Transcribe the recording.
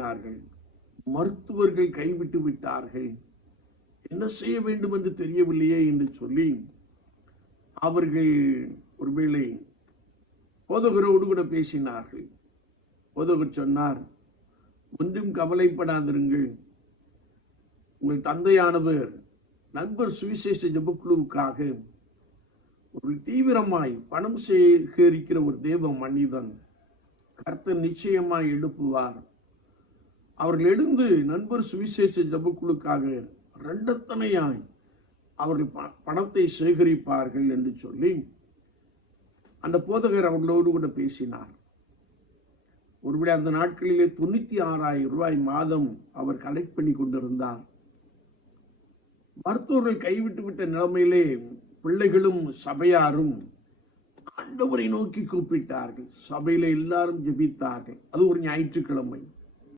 தேடினார்கள். மருத்துவர்கள் கைவிட்டு விட்டார்கள். என்ன செய்ய வேண்டும் என்று தெரியவில்லையே என்று சொல்லி அவர்கள் ஒருவேளை போதகரோடு கூட பேசினார்கள். போதகர் சொன்னார், ஒன்றும் கவலைப்படாதிருங்கள். உங்கள் தந்தையானவர் நண்பர் சுவிசேஷ ஜெபக்குழுவுக்காக ஒரு தீவிரமாய் பணம் சேகரிக்கிற ஒரு தேவ மனிதன் கர்த்தர் நிச்சயமாய் எழுப்புவார். அவர்கள் எழுந்து நண்பர் சுவிசேஷ ஜெபக்குழுக்காக இரண்டத்தனையாய் அவர்கள் பணத்தை சேகரிப்பார்கள் என்று சொல்லி அந்த போதகர் அவர்களோடு கூட பேசினார். ஒருவேளை அந்த நாட்களிலே 96,000 ரூபாய் மாதம் அவர் கலெக்ட் பண்ணி கொண்டிருந்தார். மருத்துவர்கள் கைவிட்டு விட்ட நிலைமையிலே பிள்ளைகளும் சபையாரும் ஆண்டவரை நோக்கி கூப்பிட்டார்கள். சபையில எல்லாரும் ஜெபித்தார்கள். அது ஒரு ஞாயிற்றுக்கிழமை.